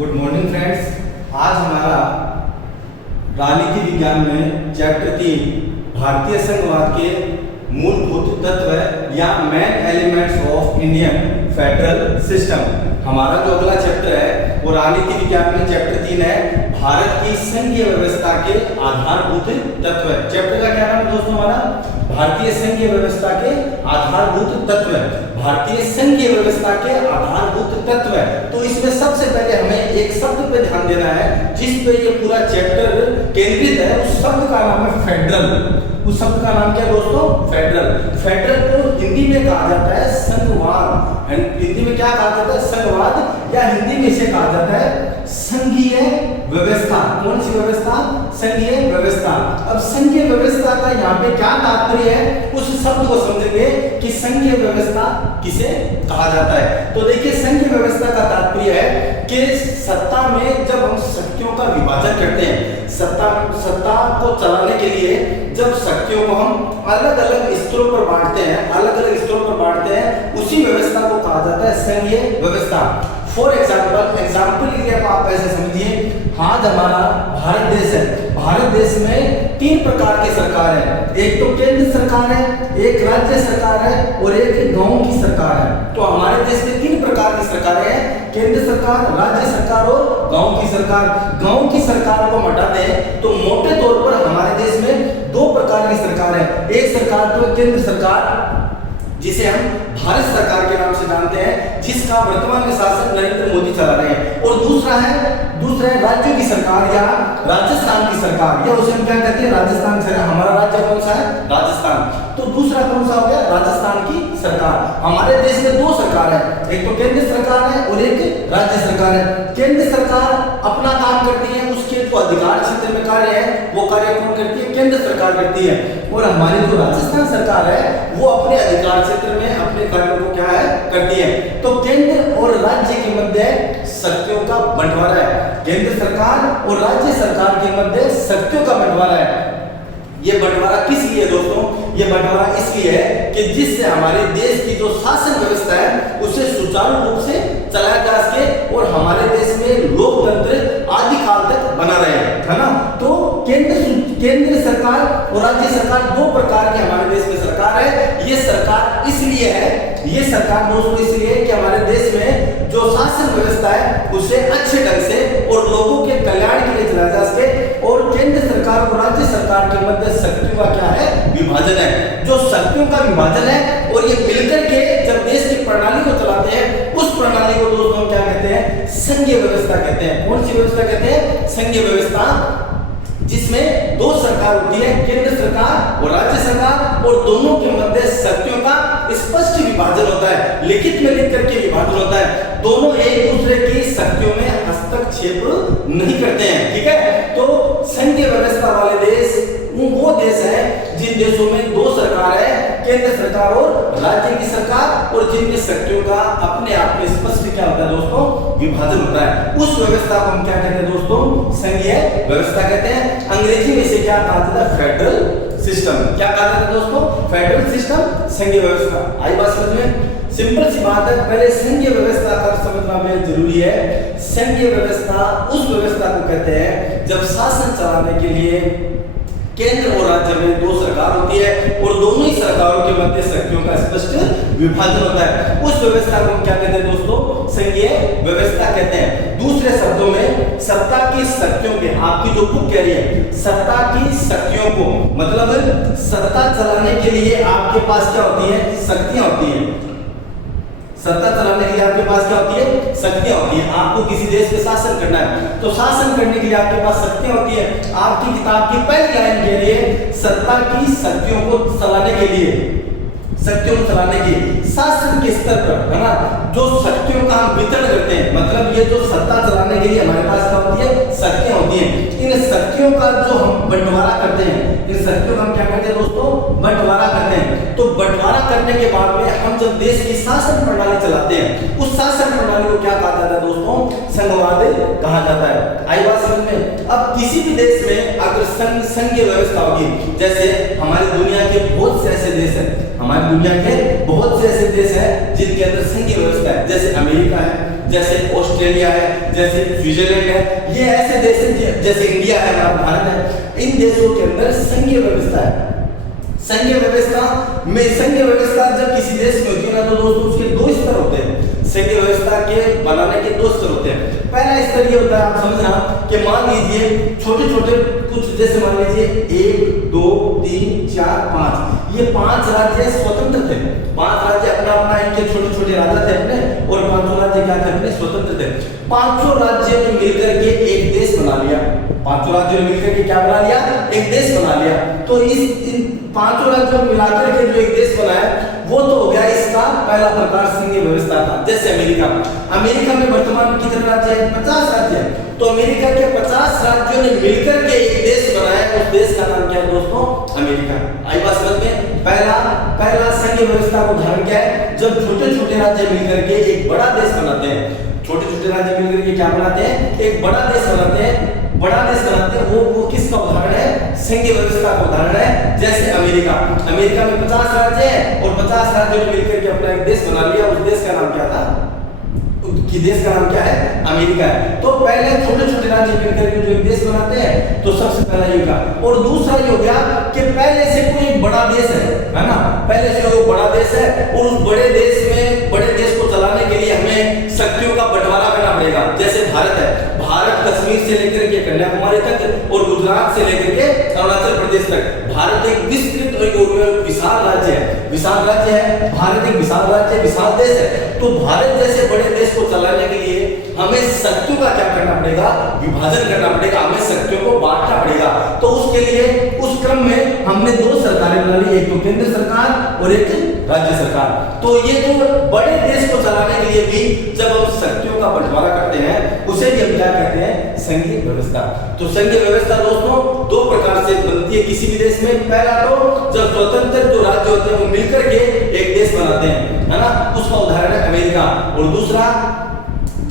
Good morning friends. आज हमारा राजनीति विज्ञान में चैप्टर 3 भारतीय संघवाद के मूलभूत तत्व या main elements of Indian federal system. हमारा जो अगला चैप्टर है वो राजनीति विज्ञान में चैप्टर 3 है, भारत की संघीय व्यवस्था के आधारभूत तत्व। चैप्टर का क्या नाम है दोस्तों? हमारा भारतीय संघीय व्यवस्था के आधारभूत तत्व। भारतीय संघीय व्यवस्था के आधारभूत तत्व। तो इसमें सबसे पहले हमें एक शब्द पे ध्यान देना है जिस पे ये पूरा चैप्टर केंद्रित है। उस शब्द का नाम है फेडरल। उस शब्द का नाम क्या है दोस्तों? फेडरल। फेडरल को हिंदी में कहा जाता है संघवाद। हिंदी में क्या कहा जाता है? संघवाद, या हिंदी में इसे कहा जाता है संघीय व्यवस्था। कौन सी व्यवस्था? संघीय व्यवस्था। अब संघीय व्यवस्था का यहाँ पे क्या तात्पर्य है उस शब्द को समझेंगे कि संघीय व्यवस्था किसे कहा जाता है। तो देखिए, संघीय व्यवस्था का तात्पर्य है कि सत्ता में जब हम शक्तियों का विभाजन करते हैं, सत्ता को चलाने के लिए जब शक्तियों को हम अलग अलग स्तरों पर बांटते हैं, उसी व्यवस्था को कहा जाता है संघीय व्यवस्था। फॉर एग्जाम्पल के लिए आप ऐसे समझिए, आज हमारा भारत देश है। भारत देश में 3 प्रकार की सरकार है। एक तो केंद्र सरकार है, एक राज्य सरकार है और एक गांव की सरकार है। तो हमारे देश में 3 प्रकार की सरकारें हैं, केंद्र सरकार, राज्य सरकार और गांव की सरकार। गांव की सरकार को हटा दें तो मोटे तौर पर हमारे देश में 2 प्रकार की सरकार है। एक सरकार तो केंद्र सरकार जिसे हम भारत सरकार के नाम से जानते हैं, जिसका वर्तमान में शासक नरेंद्र मोदी चला रहे हैं, और दूसरा है राज्यों की सरकार या राजस्थान की सरकार, या उसे हम क्या कहते हैं? राजस्थान सरकार। हमारा राज्य कौन सा है? राजस्थान। तो दूसरा कौन सा हो गया? राजस्थान की सरकार। हमारे देश में 2 सरकार है, एक तो केंद्र सरकार है और एक राज्य सरकार है। केंद्र सरकार अपना काम करती है, उसके जो अधिकार क्षेत्र में कार्य है वो कार्य कौन करती है? केंद्र सरकार करती है। और हमारी जो राजस्थान सरकार है वो अपने अधिकार क्षेत्र में अपने कार्यों को क्या है? करती है। तो केंद्र और राज्य के मध्य शक्तियों का बंटवारा है। केंद्र सरकार और राज्य सरकार के मध्य शक्तियों का बंटवारा है। ये बंटवारा किस लिए दोस्तों? ये बंटवारा इसलिए है कि जिससे हमारे देश की जो शासन व्यवस्था है उसे सुचारू रूप से चलाया जा सके और हमारे देश में लोकतंत्र आदि काल तक बना रहे, है ना। तो केंद्र सरकार और राज्य सरकार 2 प्रकार की हमारे देश में सरकार है। ये सरकार इसलिए है, ये सरकार दोस्तों इसलिए कि हमारे देश में जो शासन व्यवस्था है उसे अच्छे ढंग से और लोगों के कल्याण के लिए चलाया जा सके। और केंद्र सरकार और राज्य सरकार के मध्य शक्तियों का क्या है? विभाजन है। जो शक्तियों का विभाजन है और ये मिलकर के जब देश की प्रणाली को चलाते हैं, उस प्रणाली को दोस्तों क्या कहते हैं? संघीय व्यवस्था कहते हैं। कौन सी व्यवस्था कहते हैं? संघीय व्यवस्था, जिसमें 2 सरकार होती है, केंद्र सरकार और राज्य सरकार, और दोनों के मध्य शक्तियों का स्पष्ट विभाजन होता है, लिखित में लिख करके विभाजन होता है। दोनों एक दूसरे की शक्तियों में हस्तक्षेप नहीं करते हैं, ठीक है। तो संघीय व्यवस्था वाले देश वो देश है जिन देशों में 2 सरकार है, केंद्र सरकार और राज्य की सरकार, और जिनमें शक्तियों का अपने आप में स्पष्ट क्या होता है दोस्तों? विभाजन होता है। उस व्यवस्था को हम क्या कहते हैं दोस्तों? संघीय व्यवस्था कहते हैं। अंग्रेजी में इसे क्या कहा जाता है? Federal system. क्या कहा जाता है दोस्तों? फेडरल सिस्टम, संघीय व्यवस्था। आई बात समझ में? सिंपल सी बात है, पहले संघीय व्यवस्था का समझना बेहद जरूरी है। संघीय व्यवस्था उस व्यवस्था को कहते हैं जब शासन चलाने के लिए केंद्र और राज्य में 2 सरकार होती है और दोनों ही सरकारों के मध्य शक्तियों का स्पष्ट विभाजन होता है। उस व्यवस्था को हम क्या कहते हैं दोस्तों? संघीय व्यवस्था कहते हैं। दूसरे शब्दों में सत्ता की शक्तियों के, आपकी जो बुक कह रही है सत्ता की शक्तियों को, मतलब सत्ता चलाने के लिए आपके पास क्या होती है? शक्तियां होती हैं। सत्ता चलाने के लिए आपके पास क्या होती है? शक्तियां होती है। आपको किसी देश पे शासन करना है तो शासन करने के लिए आपके पास शक्तियां होती है। आपकी किताब की पहली लाइन कह रही है सत्ता की शक्तियों को चलाने के लिए, शक्तियों को चलाने की शासन के स्तर पर, है ना, जो शक्तियों का हम वितरण करते हैं, मतलब ये जो सत्ता चलाने के लिए हमारे पास क्या होती है? शक्तियां होती हैं। इन शक्तियों का जो हम बंटवारा करते हैं, इन शक्तियों का हम क्या करते हैं दोस्तों? बंटवारा करते हैं। तो बंटवारा करने के बाद में हम जब देश की शासन प्रणाली चलाते हैं, उस शासन प्रणाली को क्या कहा जाता है दोस्तों? संघवाद कहा जाता है। आई बात समझ में? अब किसी भी देश में अगर संघीय व्यवस्था होगी, जैसे हमारी दुनिया के बहुत से ऐसे देश हैं, हमारी दुनिया के बहुत से ऐसे देश हैं जिनके अंदर संघीय व्यवस्था है, जैसे अमेरिका है, जैसे ऑस्ट्रेलिया है, जैसे स्विट्जरलैंड है, ये ऐसे देश हैं जैसे इंडिया है, हमारा भारत है, इन देशों के अंदर संघीय व्यवस्था है। संघीय व्यवस्था जब किसी देश में होती है ना, तो दोस्तों उसके दो स्तर होते हैं। संघीय व्यवस्था के बनाने के दो स्तर होते हैं। पहला स्तर ये होता है, आप समझना, कि मान लीजिए छोटे छोटे कुछ, जैसे मान लीजिए 1 2 3 4 5, ये 5 राज्य स्वतंत्र थे। 5 राज्य अपना अपना, इनके छोटे छोटे राजा थे अपने, और 5 राज्य क्या थे अपने, स्वतंत्र थे। 5 राज्यों ने मिलकर के एक देश बना लिया। 5 राज्यों ने मिलकर के क्या बना लिया, एक देश बना लिया। तो इन 5 राज्यों को मिलाकर के जो एक देश बनाया, वो तो हो गया इसका पहला प्रकार संघीय व्यवस्था का। जैसे अमेरिका में वर्तमान में कितने राज्य हैं, 50 राज्य हैं। तो अमेरिका के 50 राज्यों ने मिलकर के एक देश बनाया, उस देश का नाम क्या है दोस्तों, अमेरिका। आई बात समझ में? पहला संघीय व्यवस्था को उदाहरण क्या है, जब छोटे छोटे राज्य मिलकर के एक बड़ा देश बनाते हैं। छोटे छोटे राज्य मिलकर के क्या बनाते हैं, एक बड़ा देश बनाते हैं। बड़ा देश बनाते हैं, वो किसका उदाहरण है, संघीय व्यवस्था का उदाहरण है। जैसे अमेरिका में 50 राज्य हैं, और 50 राज्यों ने मिलकर के अपना एक देश बना लिया। उस देश का नाम क्या था, कि देश का नाम क्या है, अमेरिका है। तो पहले छोटे छोटे राज्य मिलकर के जो एक देश बनाते हैं, तो सबसे पहला ये होगा। और दूसरा ये हो गया कि पहले से कोई बड़ा देश है ना, पहले से कोई बड़ा देश है, और उस बड़े देश को चलाने के लिए हमें शक्तियों का बंटवारा करना पड़ेगा। जैसे भारत कश्मीर से लेकर के कन्याकुमारी तक, और गुजरात से लेकर के अरुणाचल प्रदेश तक, भारत एक विस्तृत और विशाल राज्य है। भारत एक विशाल राज्य, विशाल देश है। तो भारत जैसे बड़े देश को चलाने के लिए हमें शक्तियों का क्या करना पड़ेगा, विभाजन करना पड़ेगा, हमें शक्तियों को बांटना पड़ेगा। तो उसके लिए उस क्रम में हमने 2 सरकारें बना ली, एक तो केंद्र सरकार और एक राज्य सरकार। तो ये जो बड़े देश को चलाने के लिए भी जब हम शक्तियों का बंटवारा करते हैं, उसे भी हम क्या कहते हैं, संघीय व्यवस्था। तो संघीय व्यवस्था दोस्तों 2 प्रकार से बनती है किसी भी देश में। पहला तो जब स्वतंत्र जो राज्य होते हैं वो मिलकर के एक देश बनाते हैं, है ना, उसका उदाहरण है अमेरिका। और दूसरा,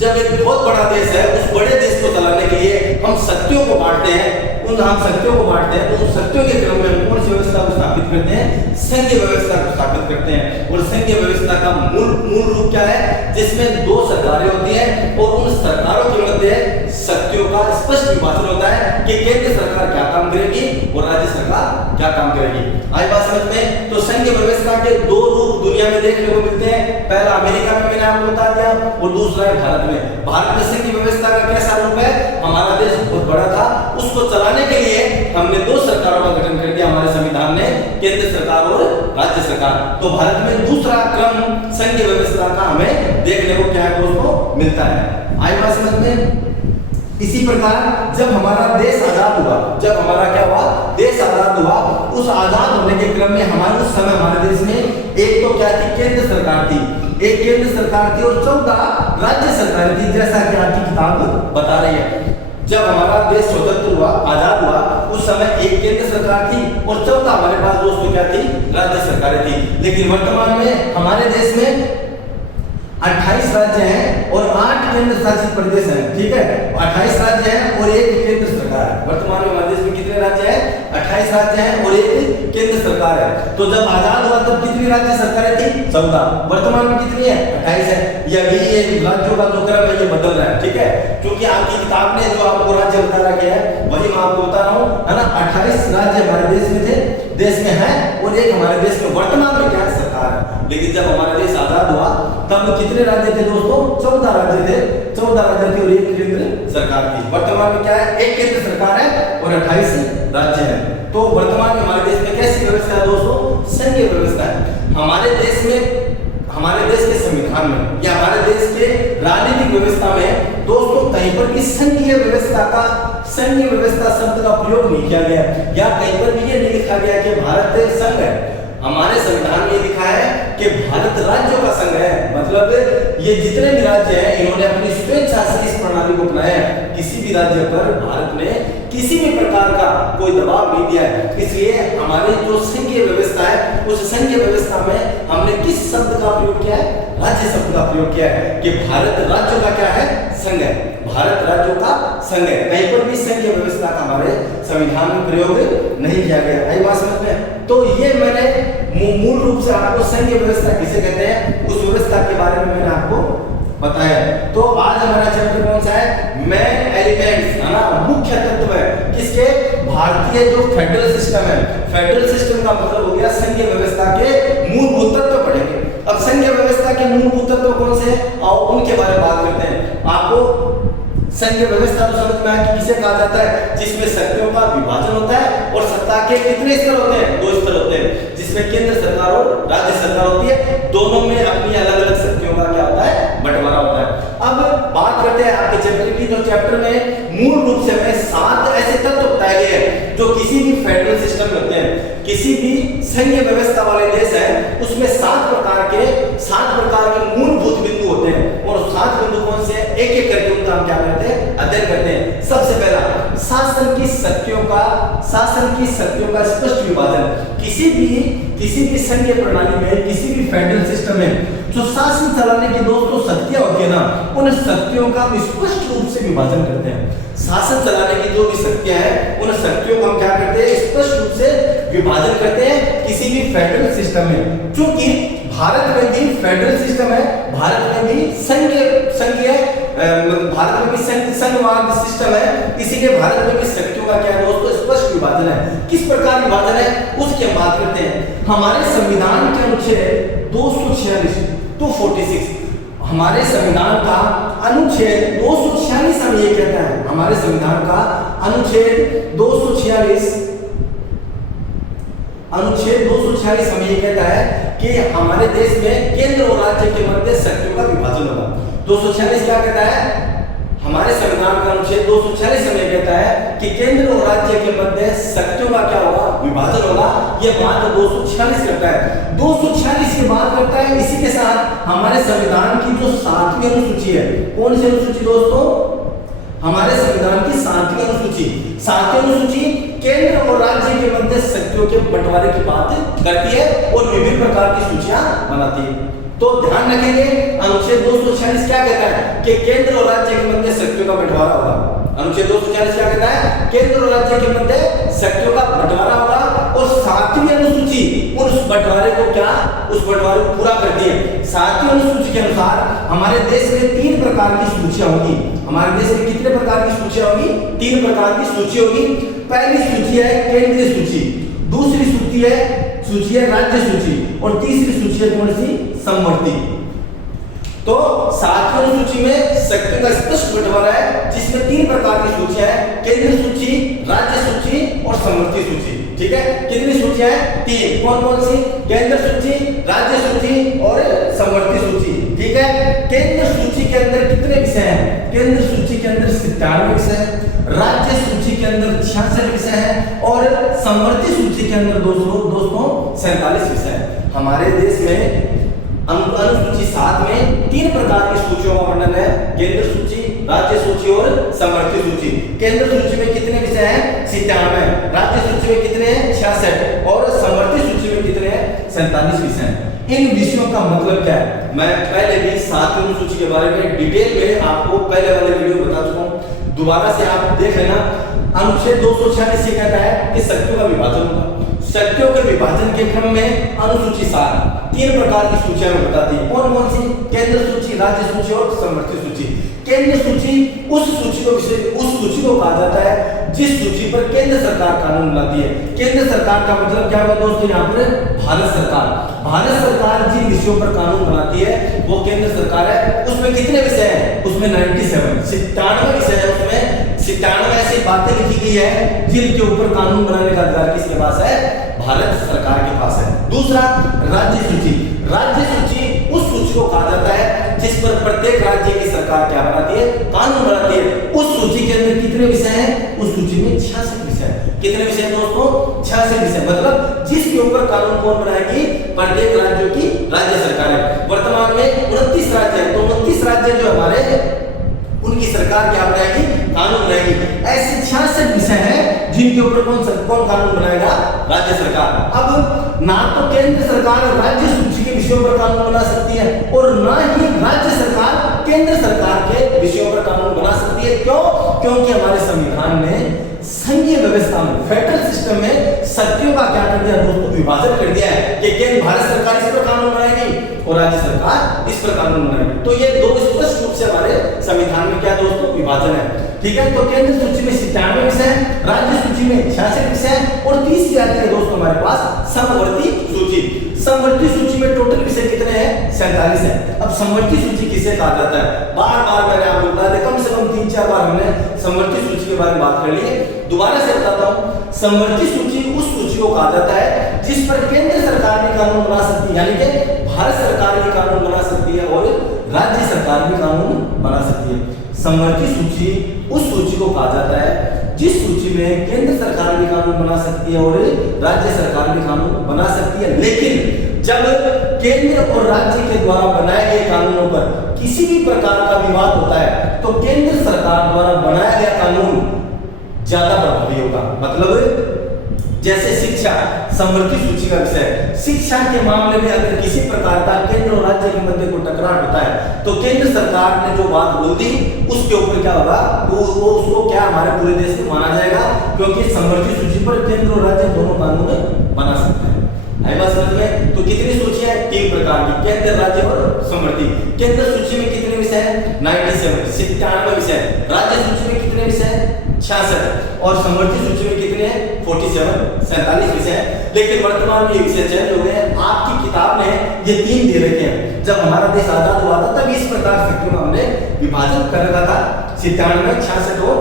जब एक बहुत बड़ा देश है, उस बड़े देश को चलाने के लिए हम शक्तियों को बांटते हैं, तो उस शक्तियों के क्रम में हम कौन सी व्यवस्था को स्थापित करते हैं, संघीय व्यवस्था को स्थापित करते हैं। और संघीय व्यवस्था का मूल रूप क्या है, जिसमें 2 सरकारें होती हैं, और उन सरकारों के मध्य शक्तियों का स्पष्ट विभाजन होता है कि केंद्र सरकार क्या काम करेगी और राज्य सरकार क्या काम करेगी। आई बात समझ में? तो संघीय व्यवस्था के 2 रूप दुनिया में देखने को मिलते हैं। पहला अमेरिका में मैंने आपको बता दिया, और दूसरा है भारत में। भारत में संघीय व्यवस्था का कैसा रूप है, हमारा देश बहुत बड़ा था, उसको चलाने के लिए हमने 2 सरकारों का गठन कर दिया हमारे संविधान ने, केंद्र सरकार और राज्य सरकार। तो भारत में दूसरा क्रम संघीय व्यवस्था का हमें देखने को क्या है दोस्तों, मिलता है। आई बात समझ में? इसी प्रकार जब हमारा देश आजाद हुआ, देश आजाद हुआ, उस आजाद होने के क्रम में उस समय हमारे देश में एक तो क्या थी, केंद्र सरकार थी, और 14 राज्य सरकारें थी, जैसा कि आपकी किताब बता रही है। जब हमारा देश स्वतंत्र हुआ, आजाद हुआ, उस समय एक केंद्र सरकार थी और 14 हमारे पास दोस्तों क्या थी, राज्य सरकारें थी। लेकिन वर्तमान में हमारे देश में 28 राज्य हैं और 8 केंद्र शासित प्रदेश हैं, ठीक है। 28 राज्य हैं और 1 केंद्र सरकार है। वर्तमान में हमारे देश में कितने राज्य हैं, 28 राज्य हैं और 1 केंद्र सरकार है। तो जब आजाद हुआ तब कितनी राज्य सरकारें थी, 14। वर्तमान में कितनी है, 28 है। ये राज्यों का जो क्रम है ये बदल रहा है, ठीक है, क्योंकि आपकी किताब ने जो आपको राज्य बता रखे हैं वही मैं आपको बता रहा हूँ, है ना। 28 राज्य हमारे देश में थे, देश में है, और 1 हमारे देश में वर्तमान में क्या है, सरकार है। लेकिन जब हमारा देश आजाद हुआ तब कितने राज्य थे दोस्तों, 14 राज्य थे, 14 राज्य थे और 1 केंद्र सरकार थी। वर्तमान में क्या है, 1 केंद्र सरकार है और 28 राज्य हैं। तो वर्तमान में हमारे देश में कैसी व्यवस्था है दोस्तों, संघीय व्यवस्था है। हमारे देश के संविधान में या हमारे देश के राजनीतिक व्यवस्था में दोस्तों कहीं पर भी संघीय व्यवस्था शब्द का प्रयोग नहीं किया गया, या कहीं पर भी ये नहीं लिखा गया कि भारत संघ है। हमारे संविधान में लिखा है कि भारत राज्यों का संघ है। मतलब ये जितने भी राज्य हैं इन्होंने अपनी स्वेच्छा से इस प्रणाली को अपनाया है। किसी भी राज्य पर भारत ने किसी भी प्रकार का कोई दबाव नहीं दिया है। इसलिए हमारी जो संघीय व्यवस्था है उस संघीय व्यवस्था में हमने किस शब्द का प्रयोग किया है, राज्य शब्द का प्रयोग किया है कि भारत राज्यों का क्या है, संघ है। भारत राज्यों का संघ है। कहीं पर भी संघीय व्यवस्था का हमारे संविधान में प्रयोग नहीं किया गया। आई बात समझ में? तो ये मैंने मूल रूप से आपको संघीय व्यवस्था किसे कहते हैं उस व्यवस्था के बारे में मैंने आपको बताया। तो भारतीय जो फेडरल सिस्टम है, फेडरल सिस्टम का मतलब हो गया संघीय व्यवस्था के मूलभूत तत्व पढ़ेंगे। अब संघीय व्यवस्था के मूलभूत तत्व कौन से हैं, आओ उनके बारे में बात करते हैं। आपको संघीय व्यवस्था तो समझ में आया कि किसे कहा जाता है, जिसमें शक्तियों का विभाजन होता है और सत्ता के कितने स्तर होते हैं, 2 स्तर होते हैं, जिसमें केंद्र सरकार और राज्य सरकार होती है, दोनों में अपनी अलग अलग शक्तियों का क्या होता है, बंटवारा होता है। अब बात करते हैं आपके चैप्टर की, जो चैप्टर में मूल रूप से हमें 7 ऐसे तत्व बताए गए हैं जो किसी भी फेडरल सिस्टम में होते हैं। किसी भी संघीय व्यवस्था वाले देश है उसमें 7 प्रकार के मूलभूत बिंदु होते हैं, और 7 बिंदु कौन से हैं, एक एक करके उनका हम क्या करते हैं, अध्ययन करते हैं। सबसे पहला, शासन की शक्तियों का स्पष्ट विभाजन। किसी भी संघीय प्रणाली में, किसी भी फेडरल सिस्टम में जो शासन चलाने की दोस्तों शक्तियां होती है ना, उन शक्तियों का हम स्पष्ट रूप से विभाजन करते हैं। शासन चलाने की जो भी शक्तियां हैं उन शक्तियों को हम क्या करते हैं, स्पष्ट रूप से विभाजन करते हैं किसी भी फेडरल सिस्टम में। क्योंकि भारत में भी फेडरल सिस्टम है, भारत में भी संघवाद सिस्टम है, इसीलिए भारत में भी शक्तियों का क्या है दोस्तों, स्पष्ट विभाजन है। किस प्रकार विभाजन है उसकी हम बात करते हैं। हमारे संविधान के अनुच्छेद 246 हमारे संविधान का अनुच्छेद 246 हम ये कहता है, हमारे संविधान का अनुच्छेद 246 हमें ये कहता है कि हमारे देश में केंद्र और राज्य के मध्य शक्तियों का विभाजन होगा। 246 क्या कहता है, हमारे संविधान का अनुच्छेद 246 हमें कहता है कि केंद्र और राज्य के मध्य शक्तियों का क्या होगा, विभाजन होगा। ये बात 246 करता है, 246 की बात करता है। इसी के साथ हमारे संविधान की जो 7वीं अनुसूची है, कौन सी अनुसूची दोस्तों, हमारे संविधान की 7वीं अनुसूची केंद्र और राज्य के मध्य शक्तियों के बंटवारे की बात करती है और विभिन्न प्रकार की सूचियां बनाती है। तो ध्यान रखेंगे, अनुच्छेद 246 क्या कहता है कि केंद्र और राज्य के मध्य शक्तियों का बंटवारा होगा। अनुच्छेद 246 क्या कहता है, केंद्र और राज्य के मध्य शक्तियों का बंटवारा होगा, और 7वीं अनुसूची उस बंटवारे को पूरा करती है। 7वीं अनुसूची के अनुसार हमारे देश में 3 प्रकार की सूचियां होगी। हमारे देश में कितने प्रकार की सूचियां होगी, 3 प्रकार की सूची होगी। पहली सूची है केंद्रीय सूची, दूसरी सूची है राज्य सूची, और तीसरी सूची है कौन सी, समवर्ती। तो 7वीं अनुसूची में शक्ति का स्पष्ट बंटवारा है, जिसमें 3 प्रकार की सूचियां हैं, केंद्रीय सूची, राज्य सूची और समवर्ती सूची। ठीक है, कितनी सूचियां हैं, 3। कौन कौन सी, केंद्र सूची, राज्य सूची और समवर्ती सूची। ठीक है, केंद्र सूची के अंदर कितने विषय हैं, केंद्र सूची के अंदर 97 विषय हैं, राज्य सूची के अंदर 66 विषय हैं, और समवर्ती सूची के अंदर दोस्तों 47 विषय हैं। हमारे देश में अनुसूची 7 में 3 प्रकार की सूचियों का वर्णन है, केंद्र सूची, राज्य सूची और समवर्ती सूची। केंद्र सूची में कितने विषय हैं, 97, राज्य सूची में कितने हैं, 66, और समवर्ती सूची में कितने हैं, 47 विषय हैं। इन विषयों का मतलब क्या है, मैं पहले भी 7वीं अनुसूची के बारे में डिटेल में आपको पहले वाले वीडियो बता चुका हूं, दोबारा से आप देख लेना। अनुच्छेद 246 से कहता है कि शक्तियों का विभाजन होगा। शक्तियों के विभाजन के क्रम में अनुसूची 7 3 प्रकार की सूचियां बताती है। कौन कौन सी, केंद्र सूची, राज्य सूची और समवर्ती सूची। केंद्र सूची उस सूची को कहा जाता है जिस सूची पर केंद्र सरकार कानून बनाती है। केंद्र सरकार का मतलब क्या हुआ दोस्तों, यहाँ पर भारत सरकार जिन विषयों पर कानून बनाती है वो केंद्र सरकार है। उसमें कितने विषय हैं, उसमें 97 विषय है। उसमें 97 ऐसी बातें लिखी गई है जिनके ऊपर कानून बनाने का अधिकार किसके पास है, भारत सरकार के पास है। दूसरा, राज्य सूची उस सूची को कहा जाता है जिस पर प्रत्येक राज्य की सरकार क्या बनाती है, कानून बनाती है। उस सूची के अंदर कितने विषय हैं, उस सूची में 66 विषय हैं। कितने विषय हैं दोस्तों, 66 विषय, मतलब जिसके ऊपर कानून कौन बनाएगी, प्रत्येक राज्यों की राज्य सरकार है। वर्तमान में 29 राज्य हैं, तो 29 राज्य जो हमारे उनकी सरकार क्या बनाएगी, कानून बनाएगी। ऐसे 66 विषय हैं जिनके ऊपर कौन कानून बनाएगा, राज्य सरकार। अब ना तो केंद्र सरकार राज्य सूची के विषयों पर कानून बना सकती है और ना ही राज्य सरकार केंद्र सरकार के विषयों पर कानून बना सकती है। क्यों, क्योंकि हमारे संविधान ने संघीय व्यवस्था में, फेडरल सिस्टम में शक्तियों का क्या कर दिया दोस्तों, विभाजन कर दिया है कि केंद्र भारत सरकार इस पर कानून बनाएगी और राज्य सरकार इस पर कानून बनाएगी। तो ये 2 स्पष्ट रूप से हमारे संविधान में क्या दोस्तों विभाजन है। ठीक है, तो केंद्र सूची में 97 विषय, राज्य सूची में 66 विषय और तीसरी आती है दोस्तों हमारे पास समवर्ती सूची। समवर्ती सूची में टोटल विषय कितने हैं? 47 है। अब समवर्ती सूची किसे कहा जाता है? बार बार मैंने आपको बताया था, कम से कम 3-4 बार हमने समवर्ती सूची के बारे में बात कर ली है। दोबारा से बताता हूँ, समवर्ती सूची उस सूची को कहा जाता है जिस पर केंद्र सरकार भी कानून बना सकती है, यानी कि भारत सरकार भी कानून बना सकती है और राज्य सरकार भी कानून बना सकती है। समवर्ती सूची उस सूची को कहा जाता है जिस सूची में केंद्र सरकार भी कानून बना सकती है और राज्य सरकार भी कानून बना सकती है, लेकिन जब केंद्र और राज्य के द्वारा बनाए गए कानूनों पर किसी भी प्रकार का विवाद होता है तो केंद्र सरकार द्वारा बनाया गया कानून ज्यादा प्रभावी होगा। मतलब जैसे शिक्षा समवर्ती सूची का विषय, शिक्षा के मामले में अगर किसी प्रकार का केंद्र और राज्य के मध्य को टकराव होता है तो केंद्र सरकार ने जो बात बोल दी उसके ऊपर क्या होगा, वो उसको क्या हमारे पूरे देश में माना जाएगा, क्योंकि समवर्ती सूची पर केंद्र और राज्य दोनों कानून बना सकते हैं। आई बात समझ में? तो कितनी सूची है? 3 प्रकार की, केंद्र, राज्य और समवर्ती। केंद्र सूची में कितने विषय हैं? 97 विषय। राज्य सूची में कितने विषय हैं? 66। और समवर्ती सूची में कितने हैं? 47 विषय हैं। लेकिन वर्तमान में ये विषय चेंज हो गए हैं। आपकी किताब ने ये 3 दे रखे हैं। जब हमारा देश आजाद हुआ था तब इस प्रकार से हमने विभाजन कर रखा था, 97, 66 और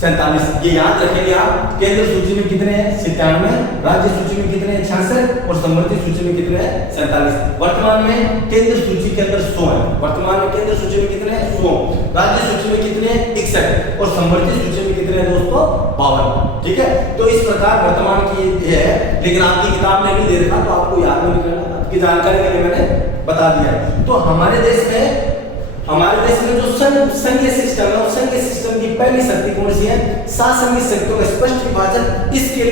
47। ये याद रखेंगे आप। केंद्र सूची में कितने हैं? 97। राज्य सूची में कितने हैं? 66। और समवर्ती सूची में कितने हैं? 47। वर्तमान में केंद्र सूची के अंदर 100 है। वर्तमान में केंद्र सूची में कितने हैं? 100। राज्य सूची में कितने हैं? 61। और समवर्ती सूची में कितने हैं दोस्तों? 52। ठीक है, तो इस प्रकार वर्तमान की ये है, लेकिन आपकी किताब ने नहीं दे रखा तो आपको याद नहीं करना, आपकी जानकारी के लिए मैंने बता दिया। तो हमारे देश में जो संघीय सिस्टम है, उस संघीय सिस्टम की पहली शक्ति कौन सी है? 7 संघीय शक्तियों का स्पष्ट विभाजन। इसके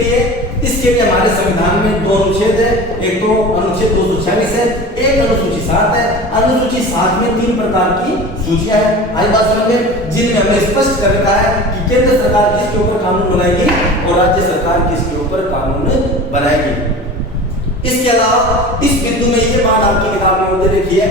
लिए हमारे संविधान में 2 अनुच्छेद है। एक तो अनुच्छेद 246 है, एक अनुसूची 7 है। अनुसूची 7 में 3 प्रकार की सूचियां हैं। आई बात समझ में? जिनमें हमने स्पष्ट कर रखा है कि केंद्र सरकार किसके ऊपर कानून बनाएगी और राज्य सरकार किसके ऊपर कानून बनाएगी। इसके अलावा इस बिंदु में ये बात आपकी किताब में दे रखी है,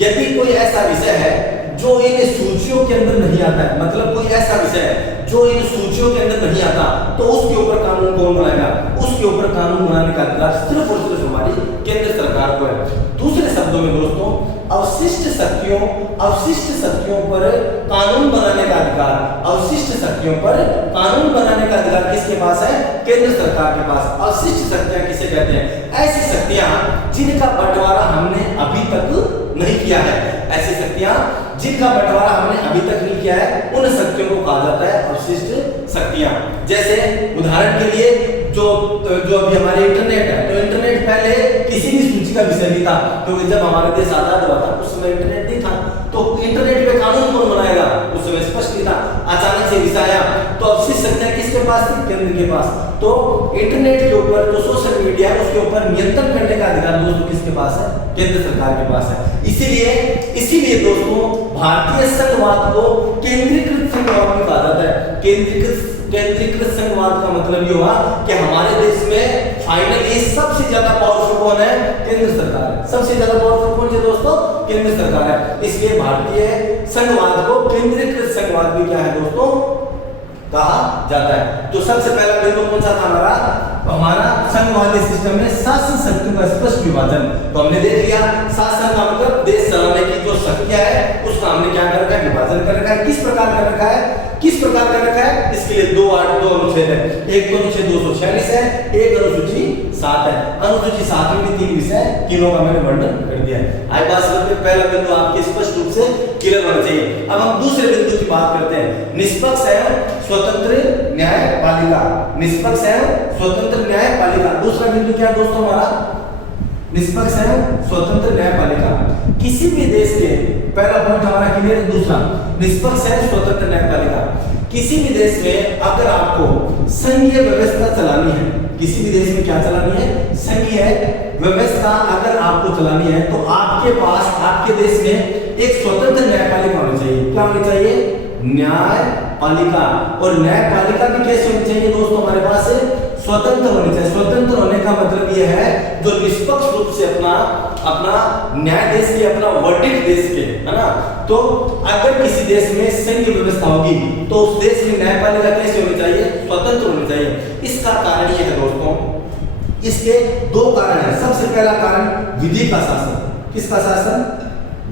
यदि कोई ऐसा विषय है जो इन सूचियों के अंदर नहीं आता है, मतलब कोई ऐसा विषय है जो इन सूचियों के अंदर नहीं आता, तो उसके ऊपर कानून कौन बनाएगा? उसके ऊपर कानून बनाने का अधिकार सिर्फ और सिर्फ हमारी केंद्र सरकार को है। दूसरे शब्दों में दोस्तों, अवशिष्ट शक्तियों पर कानून बनाने का अधिकार, अवशिष्ट शक्तियों पर कानून बनाने का अधिकार किसके पास है? केंद्र सरकार के पास। अवशिष्ट शक्तियां किसे कहते हैं? ऐसी शक्तियां जिनका बंटवारा हमने अभी तक नहीं किया है। ऐसी शक्तियां जिनका बंटवारा हमने अभी तक नहीं किया है, उन शक्तियों को कहा जाता है अवशिष्ट शक्तियां। जैसे उदाहरण के लिए जो अभी हमारे इंटरनेट है, तो इंटरनेट पहले किसी भी सूची का विषय नहीं था, क्योंकि जब हमारा देश आजाद हुआ था उस समय इंटरनेट नहीं था, तो इंटरनेट पे कानून कौन बनाएगा? उस समय स्पष्ट नहीं था। अचानक से विषय आया तो अवशिष्ट शक्तियां किसके पास थी? केंद्र के पास। तो इंटरनेट के ऊपर जो सोशल मीडिया है उसके ऊपर नियंत्रण करने का अधिकार दोस्तों किसके पास है? केंद्र सरकार के पास है। इसीलिए दोस्तों भारतीय संघवाद को केंद्रीकृत संघवाद भी कहा जाता है। केंद्रीकृत संघवाद का मतलब ये हुआ कि हमारे देश में फाइनली सबसे ज्यादा पावरफुल कौन है? केंद्र सरकार है। सबसे ज्यादा पावरफुल कौन है दोस्तों? केंद्र सरकार है। इसलिए भारतीय संघवाद को केंद्रीकृत संघवाद भी क्या है दोस्तों? कहा जाता है। तो सबसे पहला बिंदु कौन सा था हमारा संघवादी सिस्टम में शासन शक्तियों का स्पष्ट विभाजन। तो हमने देख लिया शासन का मतलब देश चलाने की जो शक्तियां है उसका हमने क्या कर रखा है? विभाजन कर रखा है। किस प्रकार कर रखा है? इसके लिए 2 अनुच्छेद है। एक तो अनुच्छेद 246 है, एक अनुसूची 7 है। अनुसूची 7 में भी 3 विषय, तीनों का मैंने वर्णन कर दिया है। आई बात समझ में? पहला बिंदु आपके स्पष्ट रूप से क्लियर होना चाहिए। अब हम दूसरे बिंदु की बात करते हैं, निष्पक्ष एवं स्वतंत्र न्यायपालिका। निष्पक्ष एवं स्वतंत्र न्यायपालिका दूसरा बिंदु क्या है दोस्तों हमारा? निष्पक्ष एवं स्वतंत्र न्यायपालिका। किसी भी देश के, पहला पॉइंट हमारा क्लियर है। दूसरा, निष्पक्ष एवं स्वतंत्र न्यायपालिका। किसी भी देश में अगर आपको संघीय व्यवस्था चलानी है, किसी भी देश में क्या चलानी है? संघीय व्यवस्था अगर आपको चलानी है तो आपके पास, आपके देश में एक स्वतंत्र न्यायपालिका होनी चाहिए। क्या होनी चाहिए? न्यायपालिका। और न्यायपालिका भी कैसे होनी चाहिए दोस्तों? हमारे पास स्वतंत्र होनी चाहिए। स्वतंत्र होने का मतलब यह है जो निष्पक्ष रूप से अपना न्याय देश के, अपना वर्डिक्ट देश के, है ना। तो अगर किसी देश में संघीय व्यवस्था होगी तो उस देश में न्यायपालिका कैसे होनी चाहिए? स्वतंत्र होनी चाहिए। इसका कारण यह है दोस्तों, इसके दो कारण है। सबसे पहला कारण विधि का शासन। किसका शासन?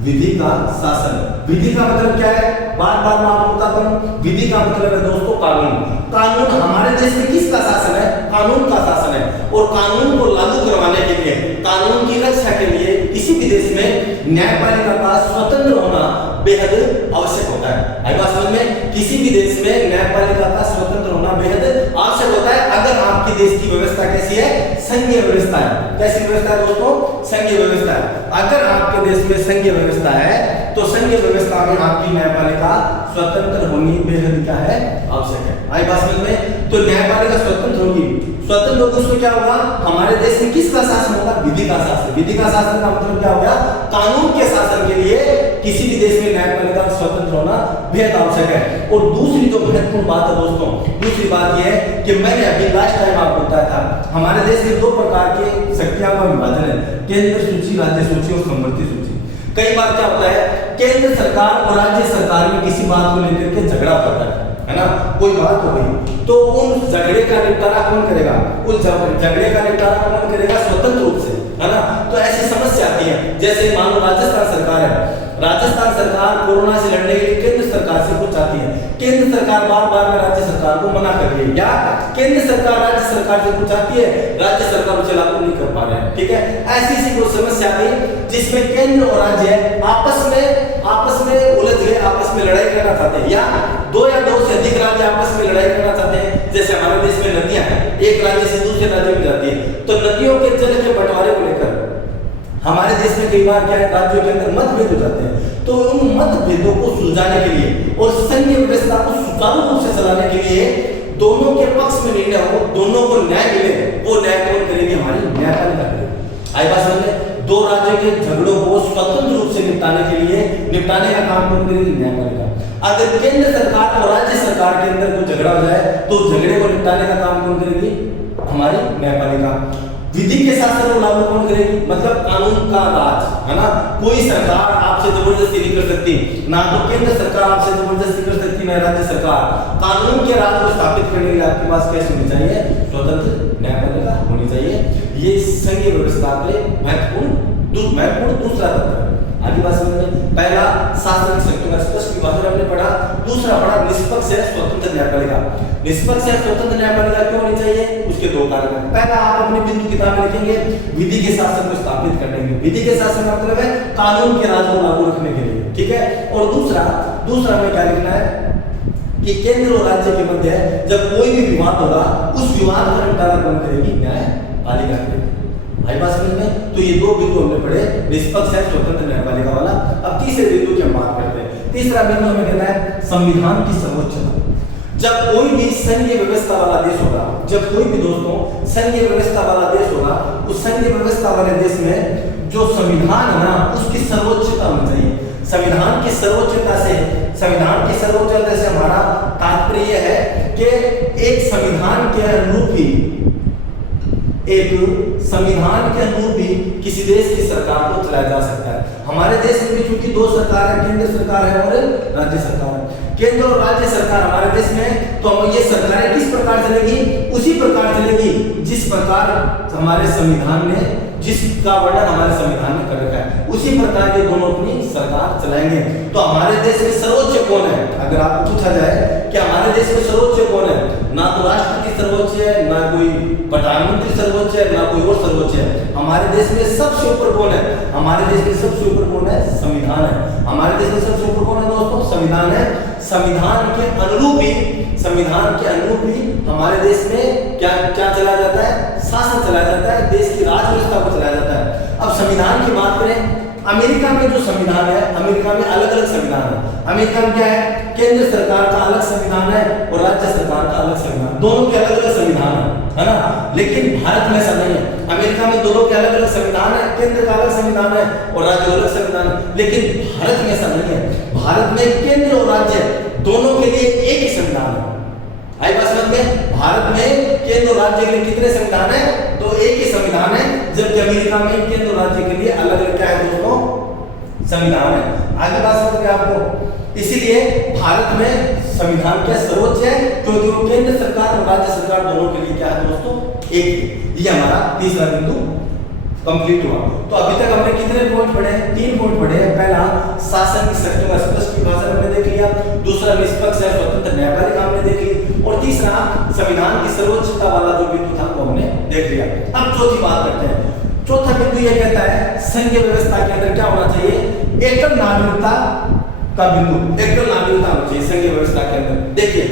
विधि का शासन। विधि का मतलब क्या है? बार बार मैं आपको बताता हूं। विधि का मतलब है दोस्तों कानून। कानून हमारे देश में किसका शासन है? कानून का शासन है। और कानून को लागू करवाने के लिए, कानून की रक्षा के लिए किसी भी देश में न्यायपालिका का स्वतंत्र होना बेहद आवश्यक होता है। आई बात समझ में? किसी भी देश में न्यायपालिका का स्वतंत्र होना बेहद आवश्यक होता है। अगर आपके देश की व्यवस्था कैसी है? संघीय व्यवस्था है। कैसी व्यवस्था है दोस्तों? संघीय व्यवस्था है। अगर आपके देश में संघीय व्यवस्था है तो संघीय व्यवस्था में आपकी न्यायपालिका स्वतंत्र होनी बेहद क्या है? आवश्यक है। आई बात समझ में? तो न्यायपालिका स्वतंत्र होगी। स्वतंत्र होगी उसमें क्या होगा? हमारे देश में किसका शासन होगा? विधि का शासन। विधि का शासन का मतलब क्या हो गया? कानून के शासन के लिए किसी भी देश में न्यायपालिका स्वतंत्र होना बेहद आवश्यक है। और दूसरी जो महत्वपूर्ण बात है दोस्तों, दूसरी बात यह है कि मैंने अभी लास्ट टाइम आपको बताया था, हमारे देश में दो प्रकार के शक्तियां का विभाजन है, केंद्र सूची, राज्य सूची और समवर्ती सूची। कई बार क्या होता है, केंद्र सरकार और राज्य सरकार में किसी बात को लेकर के झगड़ा होता है ना, कोई बात हो गई तो उन झगड़े का निपटारा कौन करेगा? उस झगड़े का निपटारा कौन करेगा? स्वतंत्र रूप से, है ना। तो ऐसी समस्या आती है, जैसे मान लो राजस्थान सरकार है, राजस्थान सरकार कोरोना से लड़ने के लिए केंद्र सरकार से कुछ चाहती है, केंद्र सरकार बार बार राज्य सरकार को मना कर रही है, या केंद्र सरकार राज्य सरकार से कुछ चाहती है, राज्य सरकार उसे लागू नहीं कर पा रहे हैं, ठीक है। ऐसी सी कोई समस्या आई जिसमें केंद्र और राज्य आपस में उलझ गए, आपस में लड़ाई करना चाहते हैं, या दो से अधिक राज्य आपस में लड़ाई करना चाहते हैं। जैसे हमारे देश में नदियां हैं, एक राज्य से दूसरे राज्य में जाती है, तो नदियों के जल के बंटवारे को लेकर हमारे देश में कई बार क्या है, राज्यों के अंदर मतभेद हो जाते हैं। तो उन मतभेदों को सुलझाने के लिए और संघीय व्यवस्था को सुचारू रूप से चलाने के लिए दोनों के पक्ष में निर्णय हो, दोनों को न्याय मिले, वो न्याय कौन करेगी? हमारी न्यायपालिका करेगी। आई बात समझ में? दो राज्यों के झगड़ों को स्वतंत्र रूप से निपटाने का काम कौन करेगी? न्यायपालिका। अगर केंद्र सरकार और राज्य सरकार के अंदर कोई झगड़ा हो जाए तो झगड़े को निपटाने का काम कौन करेगी? हमारी न्यायपालिका। विधि के शासन को लागू कौन करेगी? मतलब कानून का राज, है ना। कोई सरकार आपसे जबरदस्ती नहीं कर सकती, ना तो केंद्र सरकार आपसे जबरदस्ती कर सकती, ना राज्य सरकार। कानून के राज को स्थापित करने के लिए आपके पास कैसे होनी चाहिए? स्वतंत्र न्यायपालिका होनी चाहिए। ये संघीय व्यवस्था के महत्वपूर्ण दूसरा तत्व है। आगे बात समझ में? पहला शासन की शक्तियों का स्पष्ट विभाजन हमने पढ़ा। दूसरा पढ़ा निष्पक्ष है स्वतंत्र न्यायपालिका। निष्पक्ष है स्वतंत्र न्यायपालिका क्यों होनी चाहिए? उसके दो कारण हैं। पहला आप अपनी बिंदु किताब में लिखेंगे विधि के शासन को स्थापित करने के लिए। विधि के शासन का मतलब है कानून के राज को लागू रखने के लिए, ठीक है। और दूसरा हमें क्या लिखना है कि केंद्र और राज्य के मध्य जब कोई भी विवाद होगा उस विवाद का निपटारा कौन करेगी? न्यायपालिका करेगी। भाई बात समझ में? तो ये दो बिंदु हमने पढ़े, निष्पक्ष है स्वतंत्र न्यायपालिका वाला। अब तीसरे बिंदु की हम बात करते हैं। तीसरा बिंदु हमें कहना है संविधान की सर्वोच्चता। जब कोई भी संघीय व्यवस्था वाला देश होगा, जब कोई भी दोस्तों संघीय व्यवस्था वाला देश होगा, उस संघीय व्यवस्था वाले देश में जो संविधान है ना, उसकी सर्वोच्चता होनी चाहिए। संविधान की सर्वोच्चता से हमारा तात्पर्य है कि एक संविधान के अनुरूप ही किसी देश की सरकार को चलाया जा सकता है। हमारे देश में भी चूंकि दो सरकार है, केंद्र सरकार है और राज्य सरकार है। केंद्र और राज्य सरकार हमारे देश में, तो ये सरकारें किस प्रकार चलेगी? उसी प्रकार चलेगी जिस प्रकार हमारे संविधान ने, जिसका वर्णन हमारे संविधान में कर रखा है, उसी प्रकार के दोनों अपनी सरकार चलाएंगे। तो हमारे देश में सर्वोच्च कौन है? अगर आपको पूछा जाए कि हमारे देश में सर्वोच्च कौन है, ना तो राष्ट्रपति सर्वोच्च है, ना कोई प्रधानमंत्री सर्वोच्च है, ना कोई और सर्वोच्च है। हमारे देश में सबसे ऊपर कौन है? हमारे देश में सबसे ऊपर कौन है? संविधान है। हमारे देश में सबसे ऊपर कौन है दोस्तों? संविधान है। संविधान के अनुरूप ही हमारे देश में क्या चलाया जाता है? शासन चलाया जाता है, देश की राज व्यवस्था को चलाया जाता है। अब संविधान की बात करें, अमेरिका में जो संविधान है, अमेरिका में अलग अलग संविधान है। अमेरिका में क्या है? केंद्र सरकार का अलग संविधान है और राज्य सरकार का अलग संविधान, दोनों के अलग अलग संविधान है ना। लेकिन भारत में ऐसा नहीं है। अमेरिका में दोनों के अलग अलग संविधान है, केंद्र का अलग संविधान है और राज्य का अलग संविधान है। लेकिन भारत में ऐसा नहीं है। भारत में केंद्र और राज्य दोनों के लिए एक ही संविधान है। आई बात समझ में? भारत में केंद्र और राज्य के लिए कितने संविधान है? तो एक ही संविधान है, जबकि अमेरिका में केंद्र और राज्य के लिए अलग अलग क्या है दोस्तों? संविधान है। आगे बात समझ में आपको? इसीलिए भारत में संविधान क्या सर्वोच्च है, क्योंकि वो केंद्र सरकार और राज्य सरकार दोनों के लिए क्या है दोस्तों? एक ही। ये हमारा तीसरा बिंदु कंप्लीट हुआ। तो अभी तक हमने कितने पॉइंट पढ़े हैं? 3 पॉइंट पढ़े हैं। पहला, शासन की शक्तियों का स्पष्ट विभाजन हमने देख लिया। दूसरा, निष्पक्ष और स्वतंत्र न्यायपालिका हमने देख ली। और तीसरा, संविधान की सर्वोच्चता वाला जो बिंदु था वो हमने देख लिया। अब चौथी बात करते हैं। चौथा बिंदु ये कहता है संघीय व्यवस्था के अंदर क्या होना चाहिए? एकल नागरिकता का बिंदु, एकल नागरिकता होना चाहिए संघीय व्यवस्था के अंदर। देखिए,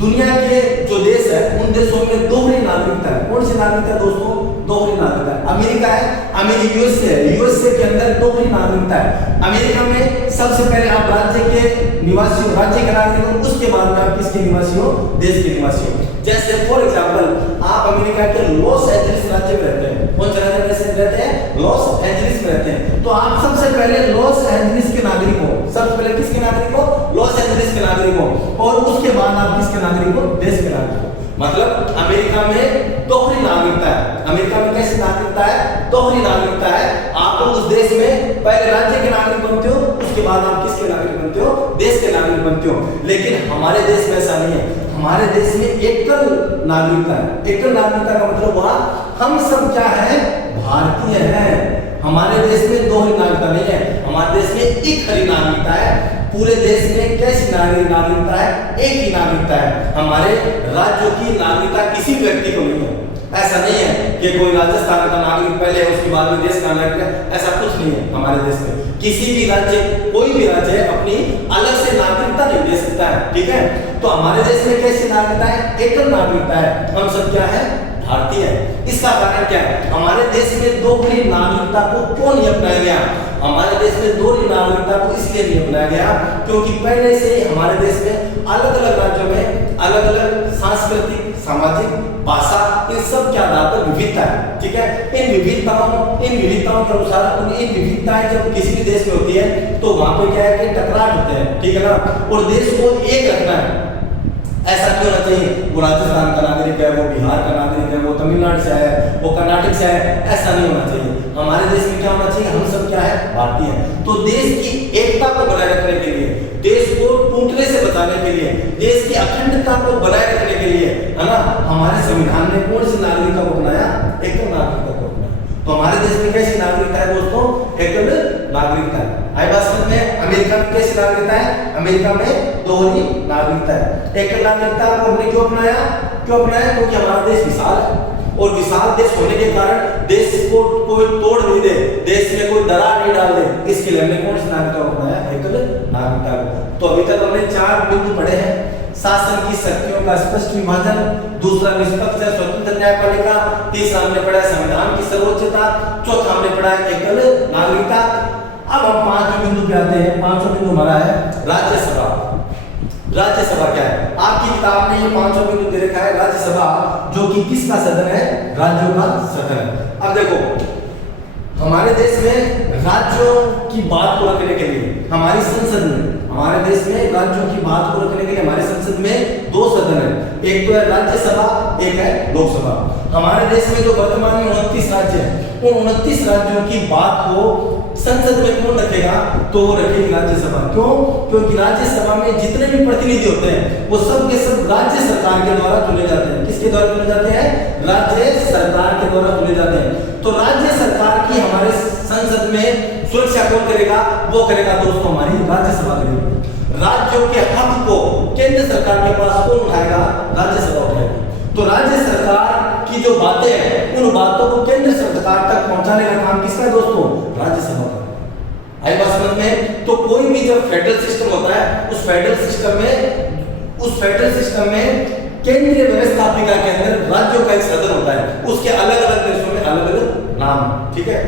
दुनिया के जो देश है उन देशों में दोहरी नागरिकता है। कौन सी नागरिकता दोस्तों? दोहरी नागरिकता है। अमेरिका है, अमेरिका यूएसए है, यूएसए के अंदर दोहरी नागरिकता है। अमेरिका में सबसे पहले आप राज्य के निवासी हो, राज्य के नागरिक हो, उसके बाद में आप किसके निवासी हो? देश के निवासी हो। जैसे फॉर एग्जांपल, आप अमेरिका के लॉस एंजलिस राज्य में रहते हैं। कौन सा राज्य में रहते हैं? लॉस एंजलिस में रहते हैं। तो आप सबसे पहले लॉस एंजलिस के नागरिक हो। सबसे पहले किसके नागरिक हो? लॉस एंजलिस के नागरिक हो। और उसके बाद आप किसके नागरिक हो? देश के नागरिक हो। मतलब अमेरिका में दोहरी नागरिकता है। अमेरिका में कैसी नागरिकता है? दोहरी नागरिकता है। आप उस देश में पहले राज्य के नागरिक बनते हो, उसके बाद आप किसके नागरिक बनते हो? देश के नागरिक बनते हो। लेकिन हमारे देश में ऐसा नहीं है। हमारे देश में एकल नागरिकता है। एकल नागरिकता का मतलब हुआ हम सब क्या है? भारतीय हैं। हमारे देश में दोहरी नागरिकता नहीं है। हमारे देश में एक हरी नागरिकता है। पूरे देश में कैसी नागरिकता है? एक ही नागरिकता है। हमारे राज्यों की नागरिकता किसी व्यक्ति को नहीं है। ऐसा नहीं है कि कोई राजस्थान का नागरिक पहले है उसके बाद में देश का नागरिक है, ऐसा कुछ नहीं है हमारे देश में। किसी भी राज्य, कोई भी राज्य अपनी अलग से नागरिकता नहीं दे सकता है, ठीक है? तो हमारे देश में कैसी नागरिकता है? एकल नागरिकता है। हम सब क्या है? भारतीय है। इसका कारण क्या है? हमारे देश में दोहरी नागरिकता को क्यों नहीं अपनाया गया? हमारे देश में दोहरी नागरिकता को इसलिए नहीं अपनाया गया क्योंकि पहले से ही हमारे देश में अलग अलग राज्यों में अलग अलग सांस्कृतिक, सामाजिक, भाषा, इन सब के आधार पर विविधता है, ठीक है? इन विविधताओं के अनुसार इन विविधताएं जब किसी भी देश में होती है तो वहां पे क्या है कि टकराव होते हैं, ठीक है ना? और देश को एक रखना है। ऐसा क्यों होना चाहिए? वो राजस्थान का नागरिक है, वो बिहार का नागरिक है, वो तमिलनाडु से है, वो कर्नाटक से है, ऐसा नहीं होना चाहिए। हमारे देश में क्या होना चाहिए? हम सब क्या है? भारतीय हैं। तो देश की एकता को बनाए रखने के लिए, देश को टूटने से बचाने के लिए, देश की अखंडता को बनाए रखने के लिए, है ना, हमारे संविधान ने कौन सी नागरिकता को बनाया? एकल नागरिकता को बनाया। तो हमारे देश में कैसी नागरिकता है दोस्तों? एकल नागरिकता है। आई बात समझ में? अमेरिका में कैसी नागरिकता है? अमेरिका में दोहरी नागरिकता है। एकल नागरिकता को हमने क्यों अपनाया? क्योंकि हमारा देश विशाल है और विशाल देश होने के कारण देश को कोई तोड़ नहीं दे, देश में कोई दरार नहीं डाल दे, इसके लिए हमने कौन सी नागरिकता को अपनाया? एकल नागरिकता को। तो अभी तक हमने 4 बिंदु पढ़े हैं। शासन की शक्तियों का स्पष्ट विभाजन, दूसरा निष्पक्ष स्वतंत्र न्यायपालिका, तीसरा हमने पढ़ा संविधान की सर्वोच्चता, चौथा हमने पढ़ा एकल नागरिकता। अब हम 5वें बिंदु पे आते हैं। 5वां बिंदु हमारा है राज्यसभा। राज्यसभा क्या है? आपकी किताब में ये 5वां बिंदु दे रखा है राज्यसभा, जो कि किसका सदन है? राज्यों का सदन है। अब देखो, हमारे देश में राज्यों की बात को रखने के लिए हमारी संसद में, हमारे देश में राज्यों की बात को रखने के लिए हमारी संसद में 2 सदन है। एक तो है राज्यसभा, एक है लोकसभा। हमारे देश में जो वर्तमान में 29 राज्य हैं, उन 29 राज्यों की बात को संसद में कौन रखेगा? तो वो रखेगी राज्यसभा। क्यों? क्योंकि राज्यसभा में जितने भी प्रतिनिधि होते हैं वो सब के सब राज्य सरकार के द्वारा चुने जाते हैं। किसके द्वारा चुने जाते हैं? राज्य सरकार के द्वारा चुने जाते हैं। तो राज्य सरकार की हमारे संसद में सुरक्षा कौन करेगा? वो करेगा दोस्तों हमारी राज्यसभा करेगी। राज्यों के हक को केंद्र सरकार के पास कौन उठाएगा? राज्यसभा उठाएगी। तो राज्य सरकार की जो बातें हैं उन बातों को केंद्र सरकार तक पहुंचाने का काम किसका है दोस्तों? राज्यसभा का। आई बात समझ में? तो कोई भी जब फेडरल सिस्टम होता है, उस फेडरल सिस्टम में केंद्रीय व्यवस्थापिका के अंदर राज्यों का एक सदन होता है। उसके अलग अलग देशों में अलग अलग नाम, ठीक है?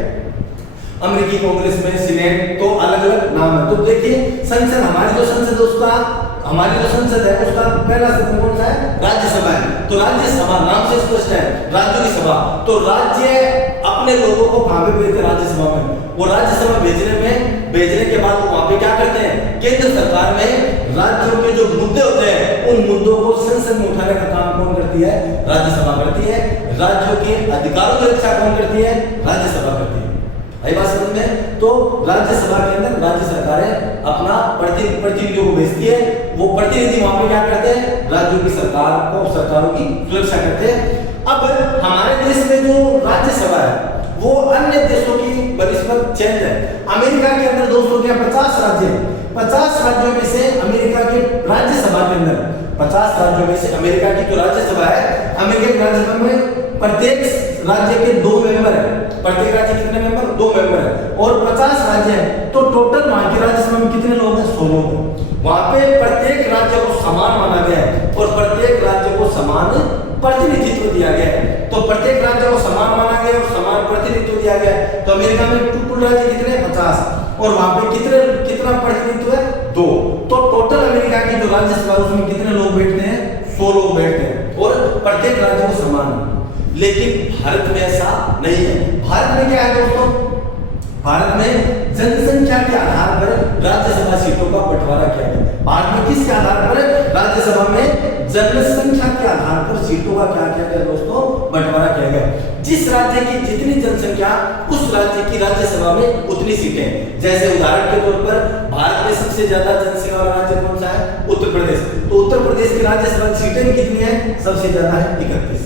अमेरिकी कांग्रेस में सीनेट, तो अलग अलग नाम है। तो देखिए, संसद, हमारी जो संसद है उसका पहला सदन कौन सा है? राज्यसभा है। तो राज्यसभा नाम से स्पष्ट है, राज्यों की सभा। तो राज्य अपने लोगों को कहां पे भेजते हैं? राज्यसभा में। वो राज्यसभा भेजने के बाद वहां पे क्या करते हैं? केंद्र सरकार में राज्यों के जो मुद्दे होते हैं उन मुद्दों को संसद में उठाने का काम कौन करती है? राज्यसभा करती है। राज्यों के अधिकारों की रक्षा कौन करती है? राज्यसभा करती है। आई बात समझ में? तो राज्यसभा के अंदर राज्य सरकारें अपना प्रतिनिधियों को भेजती है, वो प्रतिनिधि वहां पे क्या करते हैं? राज्यों की सरकारों की सुरक्षा करते हैं। अब हमारे देश में जो राज्यसभा है वो अन्य देशों की बनिस्बत चेंज है। अमेरिका के अंदर दोस्तों क्या 50 राज्य हैं। 50 राज्यों में से अमेरिका के राज्यसभा के अंदर 50 राज्यों में से अमेरिका की जो राज्यसभा है, अमेरिका की राज्यसभा में प्रत्येक राज्य के 2 मेंबर है। प्रत्येक राज्य कितने मेंबर? 2 मेंबर है। और 50 राज्य हैं तो टोटल वहां की राज्यसभा में कितने लोग हैं? 100 लोग हैं। वहां पे प्रत्येक राज्य को समान माना गया है और प्रत्येक राज्य को समान प्रतिनिधित्व दिया गया है। तो प्रत्येक राज्य को समान माना गया और समान प्रतिनिधित्व दिया गया है। तो अमेरिका में कुल राज्य कितने? 50 और वहां पे कितना प्रतिनिधित्व है? 2। तो टोटल अमेरिका की जो राज्यसभा उसमें कितने लोग बैठते हैं? 100 लोग बैठते हैं और प्रत्येक राज्य को समान है। लेकिन भारत में ऐसा नहीं है। भारत में क्या है दोस्तों? भारत में जनसंख्या के आधार पर राज्यसभा सीटों का बंटवारा किया गया। भारत में किसके आधार पर? राज्यसभा में जनसंख्या के आधार पर सीटों का क्या किया गया दोस्तों? बंटवारा किया गया। जिस राज्य की जितनी जनसंख्या उस राज्य की राज्यसभा में उतनी सीटें। जैसे उदाहरण के तौर पर भारत में सबसे ज्यादा जनसंख्या वाला राज्य कौन सा है? उत्तर प्रदेश। तो उत्तर प्रदेश की राज्यसभा की सीटें कितनी है? सबसे ज्यादा है 31,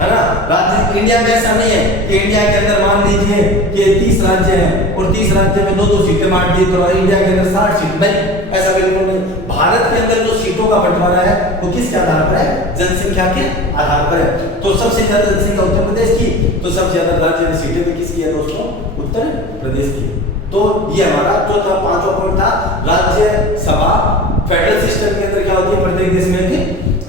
है ना। राज्य इंडिया में ऐसा नहीं है कि इंडिया के अंदर मान लीजिए कि 30 राज्य हैं और 30 राज्य में 2-2 सीटें बांट दी तो इंडिया के अंदर 60 सीट। नहीं, ऐसा बिल्कुल नहीं। भारत के अंदर जो सीटों का बंटवारा है वो किसके आधार पर है? जनसंख्या के आधार पर है। तो सबसे ज्यादा जनसंख्या उत्तर प्रदेश की, तो सबसे ज्यादा राज्य में सीटें भी किसकी है दोस्तों? उत्तर प्रदेश की। तो ये हमारा चौथा 5वां पॉइंट था। राज्यसभा फेडरल सिस्टम के अंदर क्या होती है? प्रत्येक देश में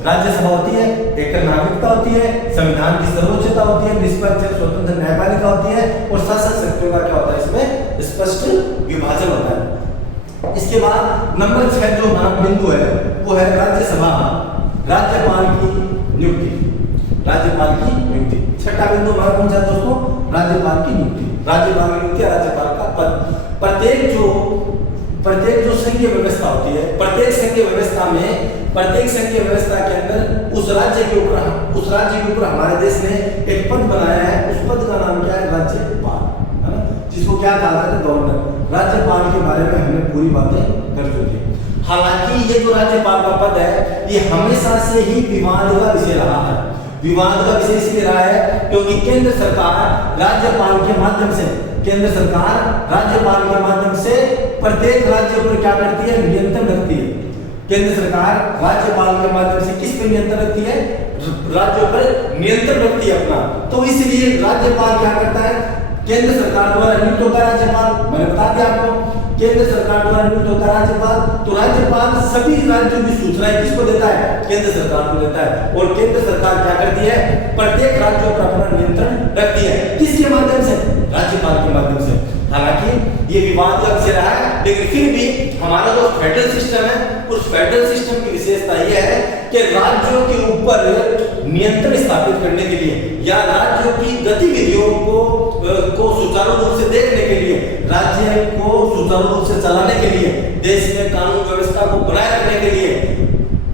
राज्यसभा होती है, एक नागरिकता होती है, संविधान की सर्वोच्चता होती है, निष्पक्ष स्वतंत्र न्यायपालिका होती है और शासन शक्तियों का क्या होता है? इसमें स्पष्ट विभाजन होता है। इसके बाद नंबर 6 जो मान बिंदु है वो है राज्यसभा राज्यपाल की नियुक्ति। राज्यपाल की नियुक्ति 6ठा बिंदु हमारा कौन सा है दोस्तों? राज्यपाल की नियुक्ति। राज्यपाल की नियुक्ति, राज्यपाल का पद। प्रत्येक जो संघीय व्यवस्था होती है, प्रत्येक संघीय व्यवस्था के अंदर उस राज्य के ऊपर हमारे देश ने एक पद बनाया है। उस पद का नाम क्या है? राज्यपाल, है ना, जिसको क्या कहा जाता है? गवर्नर। राज्यपाल के बारे में हमने पूरी बातें कर चुकी है। हालांकि ये जो राज्यपाल का पद है ये हमेशा से ही विवाद का विषय रहा है। विवाद का विषय इसलिए रहा है क्योंकि केंद्र सरकार राज्यपाल के माध्यम से प्रत्येक राज्य पर क्या करती है? नियंत्रण रखती है। केंद्र सरकार राज्यपाल के माध्यम से किस पर नियंत्रण रखती है? राज्यों पर नियंत्रण रखती है अपना। तो इसलिए राज्यपाल क्या करता है? केंद्र सरकार द्वारा नियुक्त होता है राज्यपाल। मैंने बता दिया आपको, केंद्र सरकार द्वारा नियुक्त होता है राज्यपाल। तो राज्यपाल सभी राज्यों की सूचनाएं किसको देता है? केंद्र सरकार को देता है। और केंद्र सरकार क्या करती है? प्रत्येक राज्यों पर अपना नियंत्रण रखती है। किसके माध्यम से? राज्यपाल के माध्यम से। हालांकि ये विवाद का विषय रहा है, लेकिन फिर भी हमारा जो फेडरल सिस्टम है उस फेडरल सिस्टम की विशेषता यह है कि राज्यों के ऊपर नियंत्रण स्थापित करने के लिए या राज्यों की गतिविधियों को सुचारू रूप से देखने के लिए, राज्य को सुचारू रूप से चलाने के लिए, देश में कानून व्यवस्था को बनाए रखने के लिए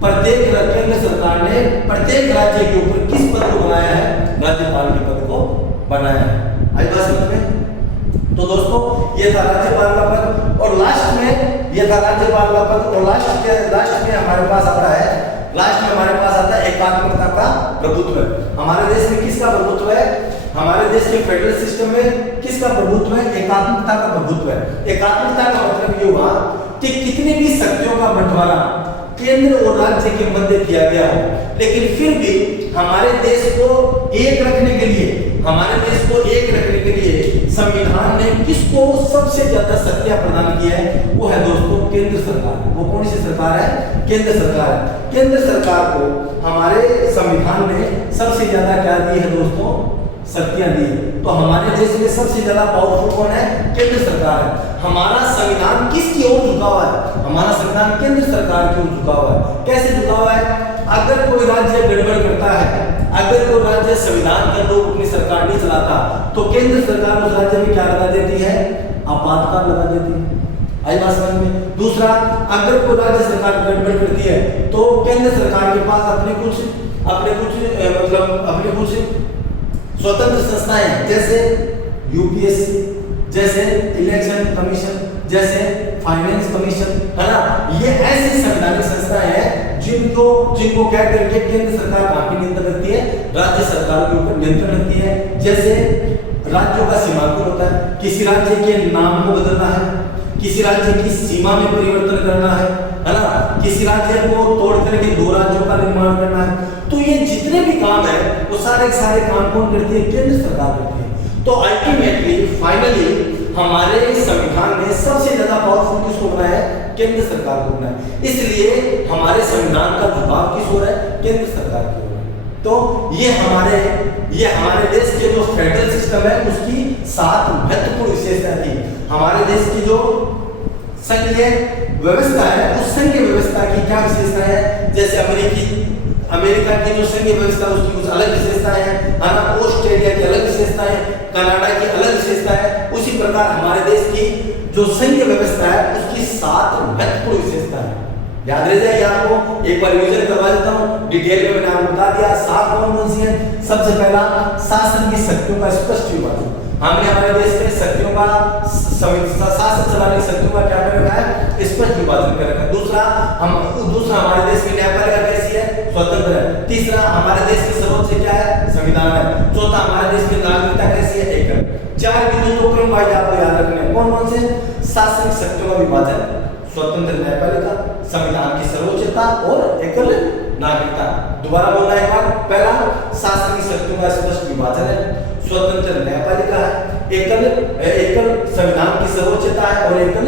प्रत्येक केंद्र सरकार ने प्रत्येक राज्य के ऊपर किस पद को बनाया है? राज्यपाल के पद को बनाया है। आई बात समझ में? तो दोस्तों ये था राज्यपाल का पद और लास्ट में हमारे पास आता है एकात्मकता का प्रभुत्व। हमारे देश में किसका प्रभुत्व है? हमारे देश के फेडरल सिस्टम में किसका प्रभुत्व है? एकात्मकता का प्रभुत्व है। एकात्मकता का मतलब ये हुआ कि कितनी भी शक्तियों का बंटवारा केंद्र और राज्य के मध्य किया गया हो, लेकिन फिर भी हमारे देश को एक रखने के लिए संविधान ने किसको सबसे ज्यादा शक्तियां प्रदान की है? वो है दोस्तों केंद्र सरकार। वो कौन सी सरकार है? केंद्र सरकार। केंद्र सरकार को हमारे संविधान ने सबसे ज्यादा क्या दी है दोस्तों? शक्तियां दी है। तो हमारे देश में सबसे ज्यादा पावरफुल कौन है? केंद्र सरकार है। हमारा संविधान किसकी ओर झुका हुआ है? हमारा संविधान केंद्र सरकार की ओर झुका हुआ है। कैसे झुका हुआ है? अगर कोई राज्य गड़बड़ करता है, अगर कोई राज्य संविधान के अनुरूप अपनी सरकार नहीं चलाता, तो केंद्र सरकार उस राज्य में क्या लगा देती है? आपातकाल लगा देती है। आई बात समझ में। दूसरा, अगर कोई राज्य सरकार गड़बड़ करती है तो केंद्र सरकार के पास अपनी कुछ स्वतंत्र संस्थाएं हैं, जैसे यूपीएससी, जैसे इलेक्शन कमीशन, जैसे फाइनेंस कमीशन, है ना। ये ऐसी संवैधानिक संस्थाएं हैं जिनको कह करके केंद्र सरकार काफी नियंत्रण रखती है, राज्य सरकार के ऊपर नियंत्रण रखती है। जैसे राज्यों का सीमांकन होता है, किसी राज्य के नाम को बदलना है, किसी राज्य की सीमा में परिवर्तन करना है ना, किसी राज्य को तोड़ करके दो राज्यों का निर्माण करना है। तो ये जितने भी काम है वो सारे काम कौन करती है? केंद्र सरकार करती है। तो अल्टीमेटली फाइनली हमारे संविधान में सबसे ज्यादा पावरफुल किसको बनाया है? केंद्र सरकार को बनाया है। इसलिए हमारे संविधान का झुकाव किस ओर है? केंद्र सरकार की ओर है। तो ये हमारे देश के जो फेडरल सिस्टम है उसकी 7 महत्वपूर्ण विशेषताएं थी। हमारे देश की जो संघीय व्यवस्था है उस संघीय व्यवस्था की क्या विशेषता है? जैसे अमेरिका की जो संघीय व्यवस्था उसकी कुछ अलग विशेषताएं हैं, ऑस्ट्रेलिया की अलग विशेषताएं, कनाडा की अलग विशेषता है। उसी प्रकार हमारे देश की जो संघीय व्यवस्था है उसकी 7 महत्वपूर्ण विशेषता है। याद रह जाएगी आपको, एक बार रिवीजन करवा देता हूँ। डिटेल में मैंने आपको बता दिया 7 कौन सी है। सबसे पहला, शासन की शक्तियों का स्पष्ट विभाजन। हमने हमारे देश में शक्तियों का शासन चलाने की शक्तियों का क्या कर रखा है? स्पष्ट विभाजन कर रखा है। दूसरा हमारे देश की न्यायपालिका कैसी है? स्वतंत्र है। तीसरा, हमारे देश की सर्वोच्च क्या है? संविधान है। चौथा, हमारे देश की नागरिकता कैसी है? एक। 4 बिंदु तो क्रमवाइज आपको याद रखने हैं। कौन से? शासन की शक्तियों का विभाजन, स्वतंत्र न्यायपालिका, संविधान की सर्वोच्चता और एकल नागरिकता। दोबारा बोलना एक बार। पहला, शासन की शक्तियों का स्पष्ट विभाजन है, स्वतंत्र न्यायपालिका है, एकल संविधान की सर्वोच्चता है और एकल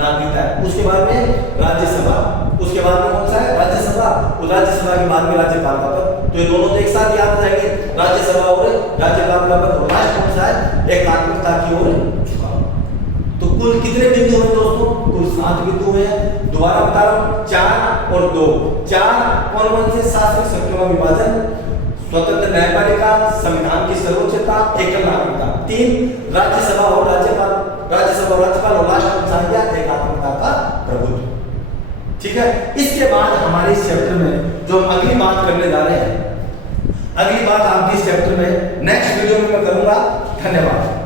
नागरिकता है। उसके बाद में राज्यसभा, उसके बाद में कौन सा है? राज्यसभा। और राज्यसभा के बाद में राज्यपाल का पद। तो ये दोनों तो एक साथ याद हो जाएंगे, राज्यसभा और राज्यपाल का पद। और लास्ट कौन सा है? एकात्मकता की ओर झुकाव। तो कुल कितने बिंदु हैं दोस्तों? कुल 7 बिंदु हैं। दोबारा बता रहा हूं, 4 और 2। 4 कौन से? शासन शक्तियों का विभाजन, स्वतंत्र न्यायपालिका, संविधान की सर्वोच्चता, एकल नागरिकता। 3 राज्यसभा और राज्यपाल, और लास्ट कौन सा है? एकात्मकता का प्रभुत्व। ठीक है। इसके बाद हमारे इस चैप्टर में जो हम अगली बात करने जा रहे हैं, अगली बात आपकी इस चैप्टर में नेक्स्ट वीडियो में मैं करूंगा। धन्यवाद।